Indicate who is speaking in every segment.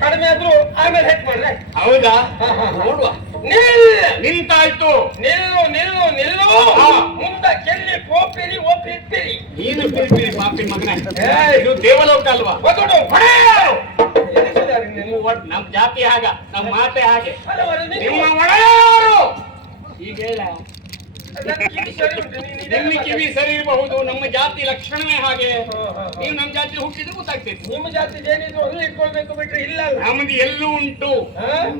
Speaker 1: ಕಡಿಮೆ ಆದ್ರೂ ಆಮೇಲೆ ಹೆಕ್ ಮಾಡ್ರೆ.
Speaker 2: ಹೌದಾ. ನೋಡುವ.
Speaker 1: ನಿಲ್
Speaker 2: ನಿಂತಾಯ್ತು.
Speaker 1: ನಿಲ್ಲು ನಿಲ್ಲು ನಿಲ್ಲು. ಮುಂದ ಕೆಲ್ಲಿ ಕೋಪಿರಿ ಓಪಿ
Speaker 2: ನೀನು ಪಿರಿಪಿರಿ ಪಾಪಿ ಮಗನೇ. ಇದು ದೇವಲೋಕ ಅಲ್ವಾ? ನಿಮ್ಮ ಒಟ್- ನಮ್ ಜಾತಿ ಹಾಗ ನಮ್ ಮಾತೆ ಹಾಗೆ. ನಿಮ್ಮ ಒಡೆಯವರು! ಈಗ ಹೇಳ. ನಿಮ್ಮ ಕಿವಿ ಸರಿ ಇರಬಹುದು ನಮ್ಮ ಜಾತಿ ಲಕ್ಷಣವೇ ಹಾಗೆ. ನೀವು ನಮ್ಮ ಜಾತಿ ಹುಟ್ಟಿದ್ರೆ ಗೊತ್ತಾಗ್ತೈತಿ.
Speaker 1: ನಿಮ್ಮ ಜಾತಿ ಏನಿದ್ರು ಅಲ್ಲಿ ಇಟ್ಕೊಳ್ಬೇಕು ಬಿಟ್ರೆ ಇಲ್ಲ
Speaker 2: ನಮ್ದು ಎಲ್ಲೂ ಉಂಟು?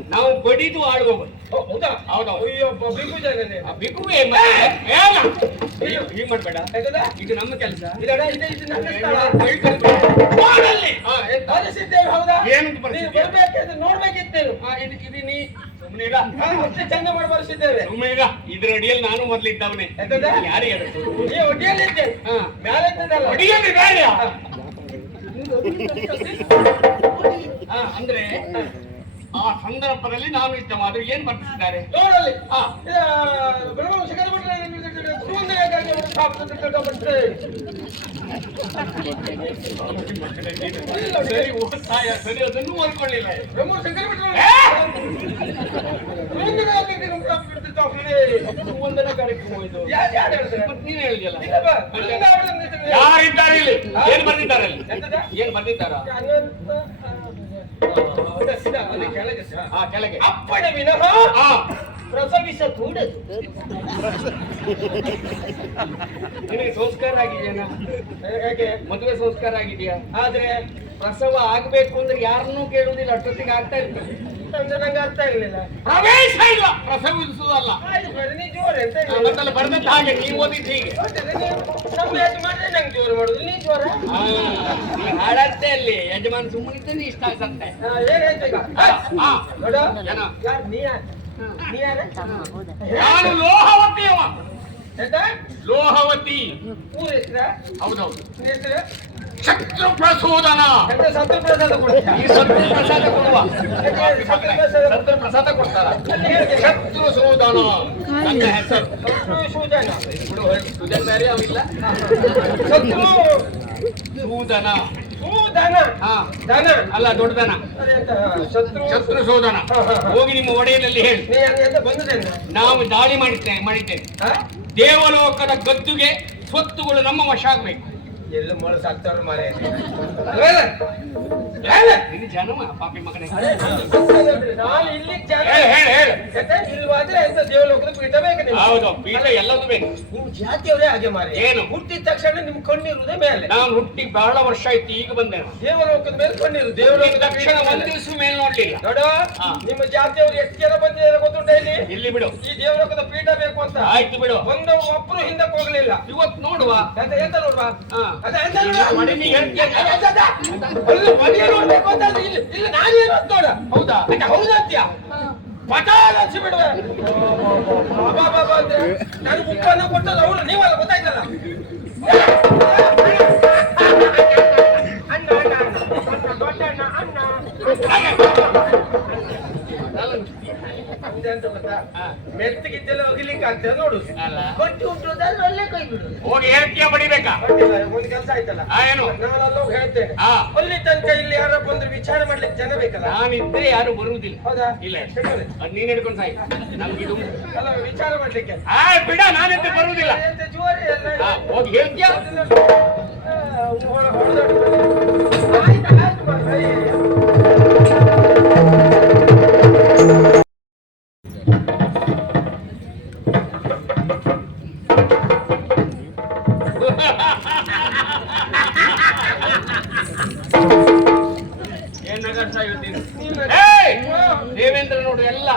Speaker 2: ನಾವು ಬಡಿದು ಆಡುವವರು
Speaker 1: ಹೌದಾ?
Speaker 2: ಹೌದೌದು.
Speaker 1: ಅಯ್ಯೋ ಬಿಗು
Speaker 2: ಬಿಗುವೆ? ಹೀಗ್- ಮಾಡ್ಬೇಡ? ಇದು ನಮ್ಮ ಕೆಲಸ.
Speaker 1: ಹೌದಾ? ನೋಡ್ಬೇಕಿತ್ತೇನು
Speaker 2: ಇದು ನೀ ಸುಮ್ಮನೆ
Speaker 1: ಚಂದ ಮಾಡಿ ಬರ್ಸಿದ್ದೇವೆ
Speaker 2: ಸುಮ್ಮನೆ ಇದ್ರ ಅಡಿಯಲ್ಲಿ ನಾನು ಮೊದ್ಲಿದ್ದವನೇ? ಯಾರು ಹೇಳುದು ಅಡಿಯಲ್ಲಿ ಬೇರೆ ಅಂದ್ರೆ ಆ ಸಂದರ್ಭದಲ್ಲಿ ನಾನು ಇದ್ದ ಮಾತ್ರ ಏನ್ ಬರ್ತಿದ್ದಾರೆ. ಸರಿ ಓದ್ತಾಯ ಸರಿ ಅದನ್ನು ಓದ್ಕೊಳ್ಳಿಲ್ಲ. ಯಾರಿದ್ದಾರೆ ಇಲ್ಲಿ? ಏನ್ ಬಂದಿದ್ದಾರೆ ಅಲ್ಲಿ? ಏನ್ ಬಂದಿದ್ದಾರ?
Speaker 1: ಕೆಳಗೆ ಅಪ್ಪಣೆ ವಿನಃ
Speaker 2: ನಿನಗೆ ಸಂಸ್ಕಾರ ಆಗಿದೆಯಾ
Speaker 1: ಹೇಗೆ?
Speaker 2: ಮದುವೆ ಸಂಸ್ಕಾರ ಆಗಿದೆಯಾ?
Speaker 1: ಆದ್ರೆ
Speaker 2: ಪ್ರಸವ ಆಗ್ಬೇಕು ಅಂದ್ರೆ ಯಾರನ್ನೂ ಕೇಳುವುದಿಲ್ಲ ಅಷ್ಟೊತ್ತಿಗೆ ಆಗ್ತಾ ಇರ್ತದೆ.
Speaker 1: ಅಂದ್ರೆ ನಂಗೆ ಅರ್ಥ ಆಗ್ಲಿಲ್ಲ.
Speaker 2: ಪ್ರವೇಶ ಇಲ್ಲ. ಪ್ರಸವಿಸುವುದಲ್ಲ.
Speaker 1: ಆಯ್ತು ನೀ ಜೋರು ಅಂತ
Speaker 2: ಬರ್ದದ್ದು ಹಾಗೆ ನೀವು ಓದಿದ್ದು ಹೀಗೆ.
Speaker 1: ನಮ್ಮ ಮಾಡಿದ್ರೆ ನಂಗೆ ಜೋರು ಮಾಡುದು. ನೀ ಜೋರ?
Speaker 2: ಆ, ಅಲ್ಲಿ ಯಜಮಾನ್ ಸುಮ್ಮನಿದ್ದರೆ ಇಷ್ಟ ಆಗ್ತಂತೆ.
Speaker 1: ಆ, ಏನ್ ಹೇಳ್ತೆ ಈಗ
Speaker 2: ಆ,
Speaker 1: ನೋಡು.
Speaker 2: ಜನ.
Speaker 1: ಯಾರ್ ನೀ ಯಾರ್? ನೀ ಯಾರ?
Speaker 2: ನಾನು ಲೋಹವತಿಯವ
Speaker 1: ಎಂತ?
Speaker 2: ಲೋಹವತಿ.
Speaker 1: ಊರ ಹೆಸ್ರ?
Speaker 2: ಹೌದೌದು.
Speaker 1: ಹೆಸ್ರು?
Speaker 2: ಶತ್ರು ಪ್ರಸೋದನ
Speaker 1: ಸತ್ತು ಪ್ರಸಾದ ಕೊಡ್ತೀಯ
Speaker 2: ಈ ಶತ್ರು ಪ್ರಸಾದ ಕೊಡುವ. ಶತ್ರು ಪ್ರಸಾದ ಕೊಡ್ತಾರ. ಶತ್ರು ಸೋದನ. ನನ್ನ ಹೆಸರು. ಬಿಡು, ಸುಜನ್ ಬೇರೆ ಅವಿಲ್ಲ
Speaker 1: ಶತ್ರು
Speaker 2: ಸೂದನ
Speaker 1: ಶೂದನ
Speaker 2: ಹಾ.
Speaker 1: ದನ
Speaker 2: ಅಲ್ಲ ದೊಡ್ಡದನ.
Speaker 1: ಅದೇ ಎಂತ ಶತ್ರು.
Speaker 2: ಶತ್ರು ಸೋದನ. ಹೋಗಿ ನಿಮ್ಮ ಒಡೆಯನಲ್ಲಿ ಹೇಳಿ. ನಾವು ದಾಳಿ ಮಾಡಿದ್ದೇವೆ. ಮಾಡಿದ್ದೇವೆ ದೇವಲೋಕದ ಗದ್ದುಗೆ ಸ್ವತ್ತುಗಳು ನಮ್ಮ ವಶ ಆಗ್ಬೇಕು.
Speaker 1: ಎಲ್ಲ ಮೊಳ ಸಾಕ್ತಾವ್ರ ಮಾರೆ
Speaker 2: ನಿನ್ನ ಜನಮ ಪಾಪಿ ಮಗನೇ
Speaker 1: ನಾನು ಇಲ್ಲಿ ಜಾಗ
Speaker 2: ಹೇಳು ಹೇಳು ಹೇಳು
Speaker 1: ಯಾಕೆ? ಇಲ್ವಾದ್ರೆ ಎಂತ ದೇವಲೋಕದ ಪೀಠ ಬೇಕು ನಿಮ್ಗೆ.
Speaker 2: ಹೌದು ಪೀಠ ಎಲ್ಲದೂ ಬೇಕು
Speaker 1: ಜಾತಿಯವರೇ ಹಾಗೆ ಮಾರೆ
Speaker 2: ಏನು?
Speaker 1: ಹುಟ್ಟಿದ ತಕ್ಷಣ ನಿಮ್ ಕಣ್ಣಿರುವುದೇ ಮೇಲೆ
Speaker 2: ನಾನು ಹುಟ್ಟಿ ಬಹಳ ವರ್ಷ ಆಯ್ತು ಈಗ ಬಂದೆ ನಾನು.
Speaker 1: ದೇವಲೋಕದ ಮೇಲೆ ಕಣ್ಣಿರು ದೇವಲೋಕದ
Speaker 2: ತಕ್ಷಣ ಒಂದ್
Speaker 1: ಮೇಲೆ.
Speaker 2: ದಿವಸ ಮೇಲೆ ನೋಡ್ಲಿಲ್ಲ
Speaker 1: ನೋಡ
Speaker 2: ಹಾ.
Speaker 1: ನಿಮ್ಮ ಜಾತಿಯವರು ಎಷ್ಟು ಜನ ಬಂದಿದ್ದಾರೆ ಗೊತ್ತುಂಟ ಇಲ್ಲಿ
Speaker 2: ಇಲ್ಲಿ ಬಿಡು
Speaker 1: ಈ ದೇವಲೋಕದ ಪೀಠ ಬೇಕು ಅಂತ
Speaker 2: ಆಯ್ತು ಬಿಡು
Speaker 1: ಒಂದು ಒಬ್ರು ಹಿಂದಕ್ಕೆ ಹೋಗ್ಲಿಲ್ಲ
Speaker 2: ಇವತ್ತು ನೋಡುವ
Speaker 1: ಎಂತ ಎಂತ ನೋಡ್ವಾ
Speaker 2: ಹಾ.
Speaker 1: ಅದ ಎಂತ ನೋಡುವ? ಅದ ಎಂತ? ಅಲ್ಲಿ ಅಂದ್ರೆ ಇಲ್ಲಿ ಇಲ್ಲಿ ನಾನೇನು ಅಂತ ನೋಡ.
Speaker 2: ಹೌದಾ?
Speaker 1: ಹೌದಂತ್ಯ ಪಟಾಲ ಹಚ್ಚಿ ಬಿಡುವ. ಬಾಬಾ ಬಾಬಾ ಅಂದ್ರೆ ನಾನು ಉಪ್ಪನ್ನ ಕೊಟ್ಟಲ್ಲ ಅವಳು ನೀವಲ್ಲ ಗೊತ್ತಾಯ್ತಲ್ಲ? ಅಣ್ಣ ಅಣ್ಣ ದೊಡ್ಡ ಅಣ್ಣ ಅಣ್ಣ. ಇದೆ ಅಂತ ಗೊತ್ತಾ. ಮೆತ್ತಗಿದ್ದೆಲ್ಲ ಒಗಿಲಿಕ್ಕೆ ಆಗ್ತದೆ ನೋಡು. ಗಟ್ಟಿ ಉಂಟು ಅಲ್ಲೇ ಕೈ ಬಿಡುದು.
Speaker 2: ಹೋಗಿ ಹೇಳ್ತೀಯ ಬಡಿಬೇಕಾ?
Speaker 1: ಒಂದು ಕೆಲಸ ಆಯ್ತಲ್ಲ?
Speaker 2: ಆ, ಏನು?
Speaker 1: ನಾನು ಅಲ್ಲೋಗಿ ಹೇಳ್ತೇನೆ. ಅಲ್ಲಿ ತನಕ ಇಲ್ಲಿ ಯಾರ ಬಂದ್ರೆ ವಿಚಾರ ಮಾಡ್ಲಿಕ್ಕೆ ಜನ ಬೇಕಲ್ಲ?
Speaker 2: ನಾನಿದ್ರೆ ಯಾರು ಬರುವುದಿಲ್ಲ.
Speaker 1: ಹೌದಾ?
Speaker 2: ಇಲ್ಲ ನೀನ್ ಹಿಡ್ಕೊಂಡು ಸಾಯಿ. ಇದು
Speaker 1: ಅಲ್ಲ ವಿಚಾರ ಮಾಡ್ಲಿಕ್ಕೆ.
Speaker 2: ಆ ಬಿಡ ನಾನಂತೆ ಬರುವುದಿಲ್ಲ.
Speaker 1: ಜೋರಿ ಎಲ್ಲ
Speaker 2: ಹೋಗಿ ಹೇಳ್ತೀಯ?
Speaker 1: ಆ, ಹೊಡ- ಹೊಡೆದಾಡ್ಬೇಡಿ. ಆಯ್ತು, ಆಯ್ತು
Speaker 2: ದೇವೇಂದ್ರ ನೋಡು ಎಲ್ಲ.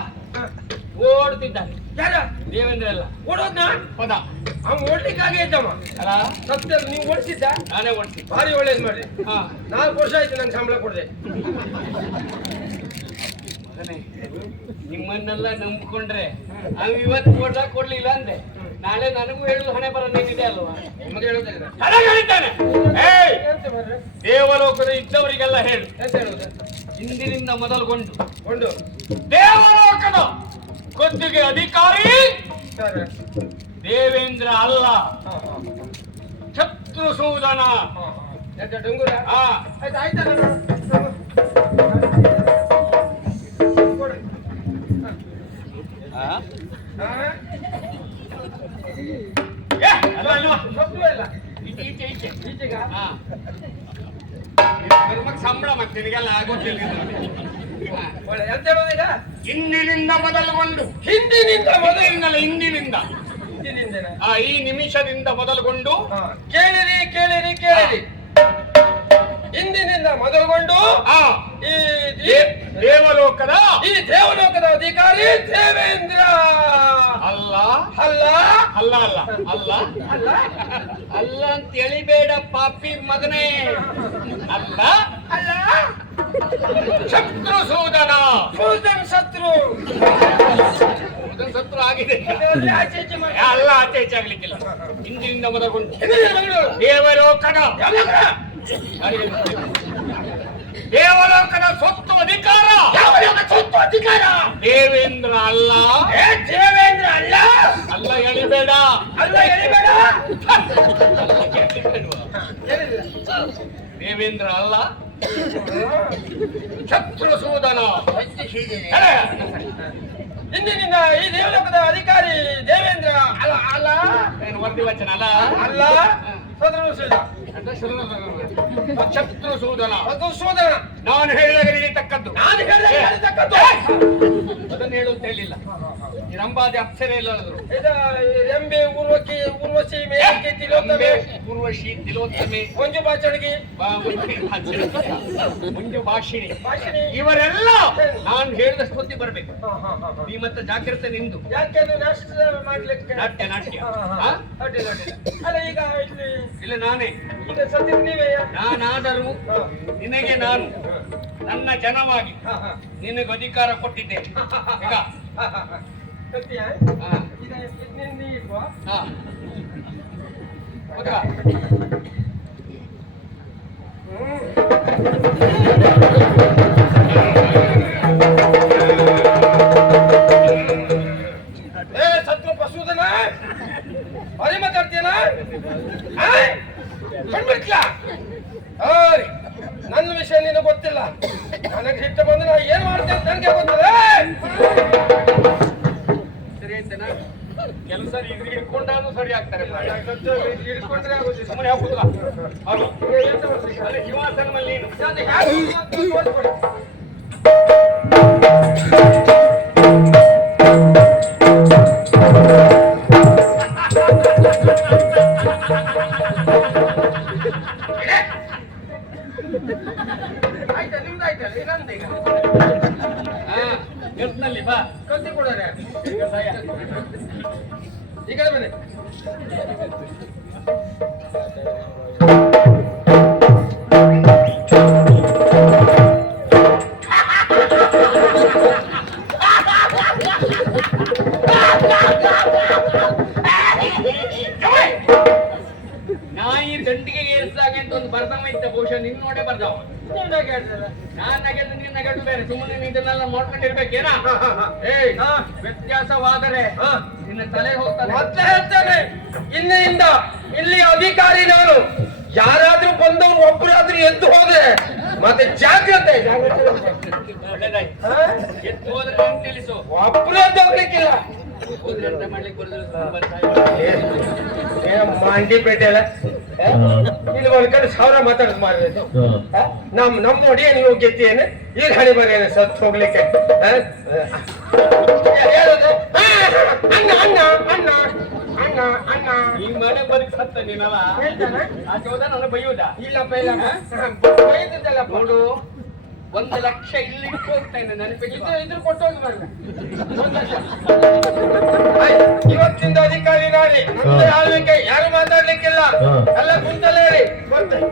Speaker 2: ಓಡ್ತಿದ್ದಾನೆ.
Speaker 1: ಯಾರ?
Speaker 2: ದೇವೇಂದ್ರ ಎಲ್ಲ.
Speaker 1: ಓಡೋದ್ನ?
Speaker 2: ಪದ.
Speaker 1: ಅವ್ನು ಓಡ್ಲಿಕ್ಕಾಗೆ ಇದ್ದಮ್ಮ
Speaker 2: ಅಲ್ಲ?
Speaker 1: ಸತ್ಯ ನೀವು ಓಡಿಸಿದ್ದ?
Speaker 2: ನಾನೇ ಓಡಿಸಿ
Speaker 1: ಭಾರಿ ಒಳ್ಳೇದು ಮಾಡಿ
Speaker 2: ಹಾ.
Speaker 1: ನಾಲ್ಕು ವರ್ಷ ಆಯ್ತು ನಂಗೆ ಸಂಬಳ ಕೊಡದೆ.
Speaker 2: ನಿಮ್ಮನ್ನೆಲ್ಲ ನಂಬ್ಕೊಂಡ್ರೆ ಅವ್ ಇವತ್ತು ಕೊಡ್ಲ ಕೊಡ್ಲಿಲ್ಲ ಅಂದೆ. ನಾಳೆ ನನಗೂ ಹೇಳುದು ಹಣೆ ಬರೋದೇನಿದೆ ಅಲ್ವಾ?
Speaker 1: ನಿಮಗೆ ಹೇಳೋದಿಲ್ಲ
Speaker 2: ನನಗೆ ಹೇಳಿದ್ದಾನೆ. ಏಯ್? ದೇವಲೋಕದ ಇದ್ದವರಿಗೆಲ್ಲ ಹೇಳು.
Speaker 1: ಎಂತ ಹೇಳುದು
Speaker 2: ಇಂದಿನಿಂದ ಮೊದಲುಗೊಂಡು
Speaker 1: ಒಂದು
Speaker 2: ದೇವಲೋಕದ ಗದ್ದುಗೆ ಅಧಿಕಾರಿ
Speaker 1: ಸರ್
Speaker 2: ದೇವೇಂದ್ರ ಅಲ್ಲ.
Speaker 1: ಹಾ ಹಾ.
Speaker 2: ಶತ್ರು ಸೂದನ
Speaker 1: ಹಾ ಹಾ. ಎಂತ ಡೊಂಗುರ?
Speaker 2: ಹಾ.
Speaker 1: ಆಯ್ತು ಆಯ್ತಲ್ಲ ಕೊಡು.
Speaker 2: ಹಾ?
Speaker 1: ಹಾ?
Speaker 2: ಏ, ಅಲ್ವಾ, ಅಲ್ವಾ?
Speaker 1: ಸೊಪ್ಪು ಇಲ್ಲ
Speaker 2: ಈಚೆ ಈಚೆ ಈಚೆ
Speaker 1: ಈಚೆಗ
Speaker 2: ಹಾ ಧರ್ಮಕ್ಕೆ ಸಂಬಳ ಮತ್ತೆ ನಿನಗೆಲ್ಲ ಆಗೋದಿಲ್ಲ ಇಂದಿನಿಂದ ಮೊದಲುಗೊಂಡು
Speaker 1: ಹಿಂದಿನಿಂದ
Speaker 2: ಮೊದಲಿನಲ್ಲ ಇಂದಿನಿಂದ ಆ ಈ ನಿಮಿಷದಿಂದ ಮೊದಲುಗೊಂಡು.
Speaker 1: ಕೇಳಿರಿ ಕೇಳಿರಿ ಕೇಳಿರಿ. ಇಂದಿನಿಂದ ಮೊದಲುಗೊಂಡು? ಈ
Speaker 2: ದೇವಲೋಕದ
Speaker 1: ಈ ದೇವಲೋಕದ ಅಧಿಕಾರಿ ದೇವೇಂದ್ರ.
Speaker 2: ಅಲ್ಲ.
Speaker 1: ಅಲ್ಲ.
Speaker 2: ಅಲ್ಲ ಅಲ್ಲ. ಅಲ್ಲ.
Speaker 1: ಅಲ್ಲ.
Speaker 2: ಅಲ್ಲ ಅಂತ ಹೇಳಿಬೇಡ ಪಾಪಿ ಮಗನೇ. ಅಲ್ಲ.
Speaker 1: ಅಲ್ಲ.
Speaker 2: ಶತ್ರು ಸೂದನ.
Speaker 1: ಸೂದನ್ ಶತ್ರು.
Speaker 2: ಶತ್ರು ಆಗಿದೆ. ಅಲ್ಲ ಆಚೆ ಈಚೆ ಆಗ್ಲಿಕ್ಕಿಲ್ಲ ಮೊದಲುಗೊಂಡು
Speaker 1: ಹಿಂದಿನಿಂದ ಬೆಂಗಳೂರು.
Speaker 2: ದೇವಲೋಕದ? ದೇವಲೋಕದ ಸ್ವತ್ತು ಅಧಿಕಾರ.
Speaker 1: ಸ್ವತ್ತು ಅಧಿಕಾರ.
Speaker 2: ದೇವೇಂದ್ರ ಅಲ್ಲ.
Speaker 1: ಏ ದೇವೇಂದ್ರ ಅಲ್ಲ.
Speaker 2: ಅಲ್ಲ ಎಳಿಬೇಡ.
Speaker 1: ಅಲ್ಲ ಎಳಿಬೇಡ.
Speaker 2: ದೇವೇಂದ್ರ ಅಲ್ಲ. ಶತ್ರು ಸೂದನ.
Speaker 1: ಇಂದಿನಿಂದ ಈ ದೇವಲೋಕದ ಅಧಿಕಾರಿ ದೇವೇಂದ್ರ ಅಲ್ಲ ಅಲ್ಲ.
Speaker 2: ವಚನ ಅಲ್ಲ?
Speaker 1: ಅಲ್ಲ.
Speaker 2: ಶತ್ರು- ಸೂದನ
Speaker 1: ಅದು ಸೋದನ
Speaker 2: ನಾನು ಹೇಳಿದಾಗ ತಕ್ಕದ್ದು.
Speaker 1: ನಾನು ಹೇಳಿದಾಗ.
Speaker 2: ಅದನ್ನು ಹೇಳು ಅಂತ ಹೇಳಿಲ್ಲ. ಈ ರಂಬಾದಿ ಅಪ್ಸರೆ
Speaker 1: ಇದು ರೆಂಬೆ ಉರ್ವಕಿ ಉರ್ವಶಿ ಮೇಲಕ್ಕಿ ತಿಲೋತ್ತಮೆ.
Speaker 2: ಉರ್ವಶಿ ತಿಲೋತ್ತಮೆ.
Speaker 1: ಮಂಜು ಬಾಚಣಿಗೆ
Speaker 2: ಮುಂಜು- ಭಾಷಿಣಿ. ಇವರೆಲ್ಲ ನಾನು ಹೇಳಿದಷ್ಟು ಸ್ಮೃತಿ ಬರ್ಬೇಕು. ಈ ಮತ್ತೆ ಜಾಗ್ರತೆ ನಿಂದು
Speaker 1: ಯಾಕೆ ಮಾಡ್ಲಿಕ್ಕೆ?
Speaker 2: ನಾಟ್ಯ ನಾಟ್ಯ.
Speaker 1: ಅಲ್ಲ ಈಗ ಇಲ್ಲಿ
Speaker 2: ನಾನೇ.
Speaker 1: ಈಗ ಸದ್ಯ ನೀವೇ?
Speaker 2: ನಾನಾದರೂ ನಿನಗೆ ನಾನು ನನ್ನ ಜನವಾಗಿ. ನಿನಗೆ ಅಧಿಕಾರ ಕೊಟ್ಟಿದ್ದೇನೆ. ಈಗ
Speaker 1: ಹಾ, ಹಾ, ಹಾ. ಸತ್ಯ
Speaker 2: ಹಾ,
Speaker 1: ಇದು ಇದು ನೀ ಇಲ್ವಾ?
Speaker 2: ಹಾ.
Speaker 1: ಅದು ಸರಿ ಅಂತ ನೋಡ್ಕೊಡು. ಆಯ್ತಾ ನಿಮ್ದು ಆಯ್ತಲ್ಲ ಈಗ.
Speaker 2: ಬಾ.
Speaker 1: ಕತ್ತಿ ಕೊಡೋಣ
Speaker 2: ಈಗ ಸಹಾಯ. ಸುಮ್ಮನೆ ನೀನ್ ಇದನ್ನೆಲ್ಲ ನೋಡ್ಕೊಂಡಿರ್ಬೇಕೇನಾ
Speaker 1: ಹಾ. ಹಾ.
Speaker 2: ವ್ಯತ್ಯಾಸವಾದರೆ. ನಿನ್ನ ತಲೆ ಹೋಗ್ತಾರೆ
Speaker 1: ಮತ್ತೆ ಹೇಳ್ತೇನೆ ಇಲ್ಲಿಯಿಂದ ಇಲ್ಲಿ ಅಧಿಕಾರಿ ನಾನು ಯಾರಾದ್ರೂ ಬಂದವರು ಒಬ್ಬರಾದ್ರೂ ಎದ್ದು ಹೋದ್ರೆ ಮತ್ತೆ ಜಾಗ್ರತೆ?
Speaker 2: ಎದ್ದು ಹೋದ್ರೆ ತಿಳಿಸು
Speaker 1: ಹೋಗ್ಲಿಕ್ಕಿಲ್ಲ
Speaker 2: ಮಾಡ್ಲಿಕ್ಕೆ.
Speaker 1: ಮಂಡಿ ಪೇಟೆ ಅಲ್ಲ ಏ? ಇಲ್ಲಿ ಒಂದ್ ಕಡೆ ಸಾವಿರ ಮಾತಾಡೋದು ನಮ್ಮ ನಮ್ ನಮ್ ನೋಡಿ ನೀವು ಗೆದ್ದೇನೆ ಈಗ ಹಣಿ ಬರೇನೆ ಸತ್ ಹೋಗ್ಲಿಕ್ಕೆ. ಅಣ್ಣ ಅಣ್ಣ ಅಣ್ಣ ಅಣ್ಣ ಅಣ್ಣ.
Speaker 2: ಈ ಮನೆ ಬದುಕ್ ಸತ್ತ ನೀನಲ್ಲ?
Speaker 1: ಹೇಳ್ತಾನೆ.
Speaker 2: ಆ ಹೋದ ನನ್ನ ಬೈಯುವುದ
Speaker 1: ಇಲ್ಲಪ್ಪ ಇಲ್ಲ. ಬೈದಿದ್ದಲ್ಲಪ್ಪ
Speaker 2: ನೋಡು. ಒಂದು ಲಕ್ಷ ಇಲ್ಲಿ ಇಟ್ಟು ಹೋಗ್ತೇನೆ
Speaker 1: ಇದು ಇದ್ರ ಕೊಟ್ಟೋಗಿ ಬರಲ್ಲ ಇವತ್ತಿಂದ ಅಧಿಕಾರಿ ನಾಳೆ ಮುಂದೆ ಆಳ್ವಿಕೆ ಯಾರು ಮಾತಾಡ್ಲಿಕ್ಕಿಲ್ಲ? ಎಲ್ಲ ಕುಂತಲೇ ಬರ್ತೇನೆ.